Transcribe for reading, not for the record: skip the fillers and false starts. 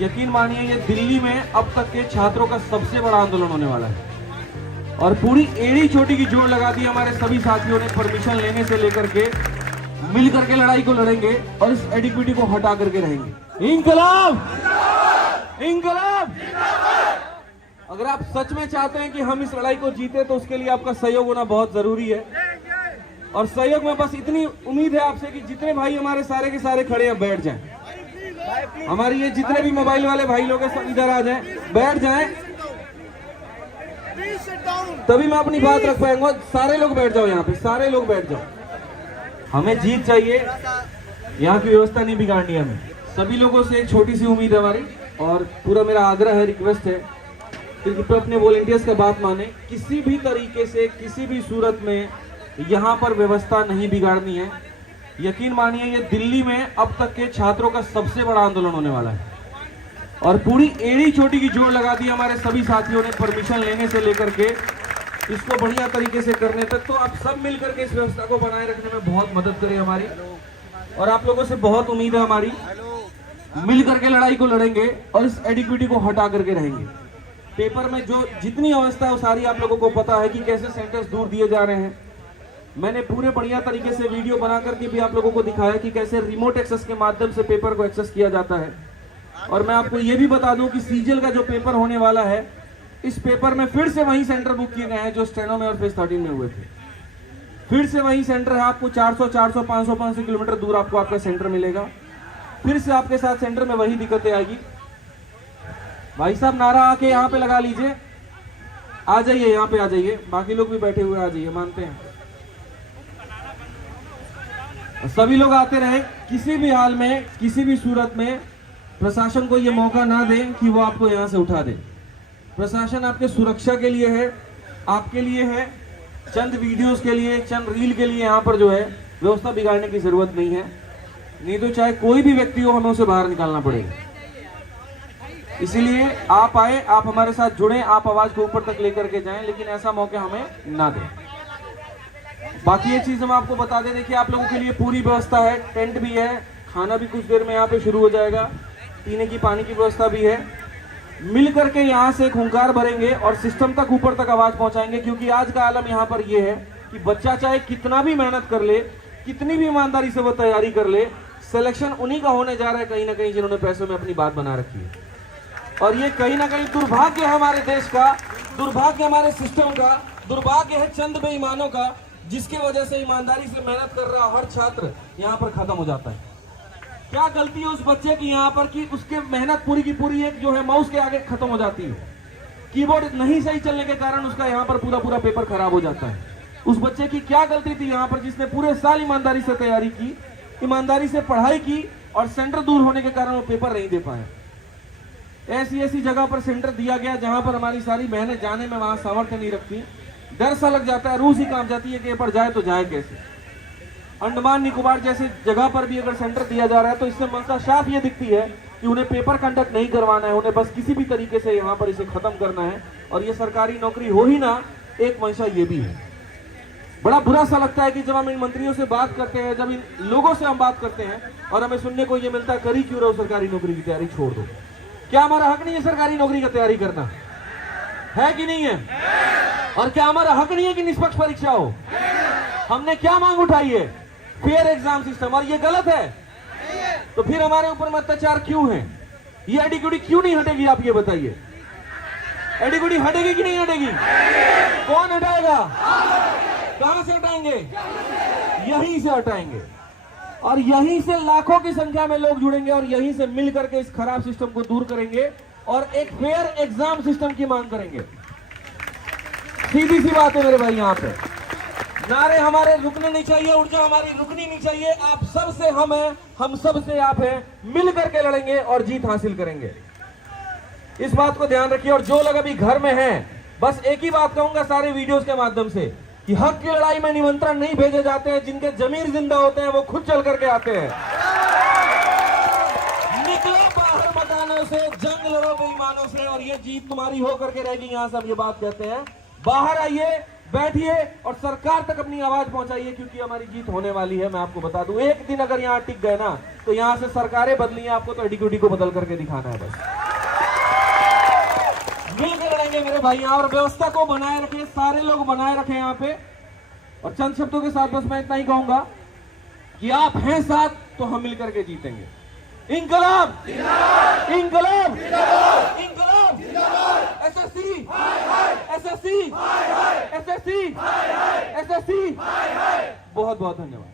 यकीन मानिए ये दिल्ली में अब तक के छात्रों का सबसे बड़ा आंदोलन होने वाला है और पूरी एड़ी चोटी की जोड़ लगा दी हमारे सभी साथियों ने। परमिशन लेने से लेकर के मिल करके लड़ाई को लड़ेंगे और इस एडिक्विटी को हटा करके रहेंगे। इंकलाब इंकलाब। अगर आप सच में चाहते हैं कि हम इस लड़ाई को जीते तो उसके लिए आपका सहयोग होना बहुत जरूरी है और सहयोग में बस इतनी उम्मीद है आपसे कि जितने भाई हमारे सारे के सारे खड़े हैं बैठ जाएं। हमारी ये जितने भी मोबाइल वाले भाई लोग हैं सब इधर आ जाएं, बैठ जाएं, तभी मैं अपनी बात रख पाऊंगा। सारे लोग बैठ जाओ, यहाँ पे सारे लोग बैठ जाओ। हमें जीत चाहिए, यहाँ की व्यवस्था नहीं बिगाड़नी है। हमें सभी लोगों से एक छोटी सी उम्मीद है हमारी और पूरा मेरा आग्रह है, रिक्वेस्ट है कि अपने वॉलंटियर्स का बात माने। किसी भी तरीके से किसी भी सूरत में यहाँ पर व्यवस्था नहीं बिगाड़नी है। यकीन मानिए ये दिल्ली में अब तक के छात्रों का सबसे बड़ा आंदोलन होने वाला है और पूरी एड़ी चोटी की जोड़ लगा दी हमारे सभी साथियों ने। परमिशन लेने से लेकर के इसको बढ़िया तरीके से करने तक, तो आप सब मिलकर के इस व्यवस्था को बनाए रखने में बहुत मदद करें हमारी। और आप लोगों से बहुत उम्मीद है हमारी, मिल करके लड़ाई को लड़ेंगे और इस एडिक्विटी को हटा करके रहेंगे। पेपर में जो जितनी अवस्था है वो सारी आप लोगों को पता है कि कैसे सेंटर्स दूर दिए जा रहे हैं। मैंने पूरे बढ़िया तरीके से वीडियो बना करके भी आप लोगों को दिखाया कि कैसे रिमोट एक्सेस के माध्यम से पेपर को एक्सेस किया जाता है। और मैं आपको ये भी बता दूं कि सीजीएल का जो पेपर होने वाला है, इस पेपर में फिर से वही सेंटर बुक किए गए हैं जो स्टेनो में और फेज 13 में हुए थे। फिर से वही सेंटर है, आपको 400, 500 किलोमीटर दूर आपको आपका सेंटर मिलेगा। फिर से आपके साथ सेंटर में वही दिक्कतें आएगी। भाई साहब नारा आके यहाँ पे लगा लीजिए, आ जाइए यहाँ पे आ जाइए, बाकी लोग भी बैठे हुए आ जाइए, मानते हैं सभी लोग आते रहे। किसी भी हाल में किसी भी सूरत में प्रशासन को ये मौका ना दें कि वो आपको यहाँ से उठा दे। प्रशासन आपके सुरक्षा के लिए है, आपके लिए है, चंद वीडियोस के लिए, चंद रील के लिए यहाँ पर जो है व्यवस्था बिगाड़ने की जरूरत नहीं है। नहीं तो चाहे कोई भी व्यक्ति हो, हमें उसे बाहर निकालना पड़ेगा। इसीलिए आप आए, आप हमारे साथ जुड़े, आप आवाज को ऊपर तक लेकर के जाएं, लेकिन ऐसा मौका हमें ना दें। बाकी ये चीज हम आपको बता दें, देखिए आप लोगों के लिए पूरी व्यवस्था है, टेंट भी है, खाना भी कुछ देर में यहाँ पे शुरू हो जाएगा, पीने की पानी की व्यवस्था भी है। मिल करके यहाँ से एक हुंकार भरेंगे और सिस्टम तक ऊपर तक आवाज पहुंचाएंगे। क्योंकि आज का आलम यहाँ पर ये है कि बच्चा चाहे कितना भी मेहनत कर ले, कितनी भी ईमानदारी से वो तैयारी कर ले, सिलेक्शन उन्हीं का होने जा रहा है कहीं ना कहीं जिन्होंने पैसों में अपनी बात बना रखी है। और ये कहीं ना कहीं दुर्भाग्य है हमारे देश का, दुर्भाग्य हमारे सिस्टम का, दुर्भाग्य है चंद बेईमानों का, जिसके वजह से ईमानदारी से मेहनत कर रहा हर छात्र यहाँ पर खत्म हो जाता है। क्या गलती है उस बच्चे की यहाँ पर कि उसके मेहनत पूरी की पूरी एक जो है माउस के आगे खत्म हो जाती है। कीबोर्ड नहीं सही चलने के कारण उसका यहाँ पर पूरा पेपर खराब हो जाता है। उस बच्चे की क्या गलती थी यहाँ पर, जिसने पूरे साल ईमानदारी से तैयारी की, ईमानदारी से पढ़ाई की और सेंटर दूर होने के कारण वो पेपर नहीं दे पाए। ऐसी जगह पर सेंटर दिया गया जहां पर हमारी सारी बहनें जाने में वहां सामर्थ्य नहीं रखती, डर सा लग जाता है, रूह ही कांप जाती है कि पर जाए तो जाए कैसे। अंडमान निकोबार जैसे जगह पर भी अगर सेंटर दिया जा रहा है तो इससे मंशा साफ ये दिखती है कि उन्हें पेपर कंडक्ट नहीं करवाना है, उन्हें बस किसी भी तरीके से यहाँ पर इसे खत्म करना है और ये सरकारी नौकरी हो ही ना, एक मंशा ये भी है। बड़ा बुरा सा लगता है कि जब हम इन मंत्रियों से बात करते हैं, जब इन लोगों से हम बात करते हैं और हमें सुनने को ये मिलता है करी क्यों रहो सरकारी नौकरी की तैयारी, छोड़ दो। क्या हमारा हक नहीं है सरकारी नौकरी की तैयारी करना? है कि नहीं है? और क्या हमारा हक नहीं है कि निष्पक्ष परीक्षा हो? हमने क्या मांग उठाई है? Fair exam system. और ये गलत है तो फिर हमारे ऊपर में अत्याचार क्यों है? ये एडिक्विटी क्यों नहीं हटेगी? आप ये बताइए, एडिक्विटी हटेगी कि नहीं हटेगी? कौन हटाएगा? कहां से हटाएंगे? यहीं से हटाएंगे और यहीं से लाखों की संख्या में लोग जुड़ेंगे और यहीं से मिल करके इस खराब सिस्टम को दूर करेंगे और एक फेयर एग्जाम सिस्टम की मांग करेंगे। सीधी सी बात है मेरे भाई, यहाँ पे नारे हमारे रुकने नहीं चाहिए, ऊर्जा हमारी रुकनी नहीं चाहिए। आप सब से हम हैं, हम सब से आप हैं, मिल करके लड़ेंगे और जीत हासिल करेंगे। इस बात को ध्यान रखिए। और जो लोग अभी घर में हैं, बस एक ही बात कहूंगा सारे वीडियोस के माध्यम से कि हक की लड़ाई में निमंत्रण नहीं भेजे जाते हैं, जिनके जमीर जिंदा होते हैं वो खुद चल करके आते हैं। निकलो बाहर मकानों से, जंग लड़ो बेईमानों से और ये जीत तुम्हारी हो करके रहेगी। यहाँ सब ये बात कहते हैं बाहर आइए, बैठिए और सरकार तक अपनी आवाज पहुंचाइए, क्योंकि हमारी जीत होने वाली है। मैं आपको बता दूं, एक दिन अगर यहां टिक गए ना, तो यहां से सरकारें बदली हैं, आपको तो एडीक्यूटी को बदल करके दिखाना है बस। मिलकर लड़ेंगे मेरे भाई, और व्यवस्था को बनाए रखें, सारे लोग बनाए रखें यहाँ पे। और चंद शब्दों के साथ बस मैं इतना ही कहूंगा कि आप हैं साथ तो हम मिलकर के जीतेंगे। इंकलाब, इंकलाब, इंकलाब, एसएससी, एसएससी, एसएससी, एसएससी। बहुत बहुत धन्यवाद।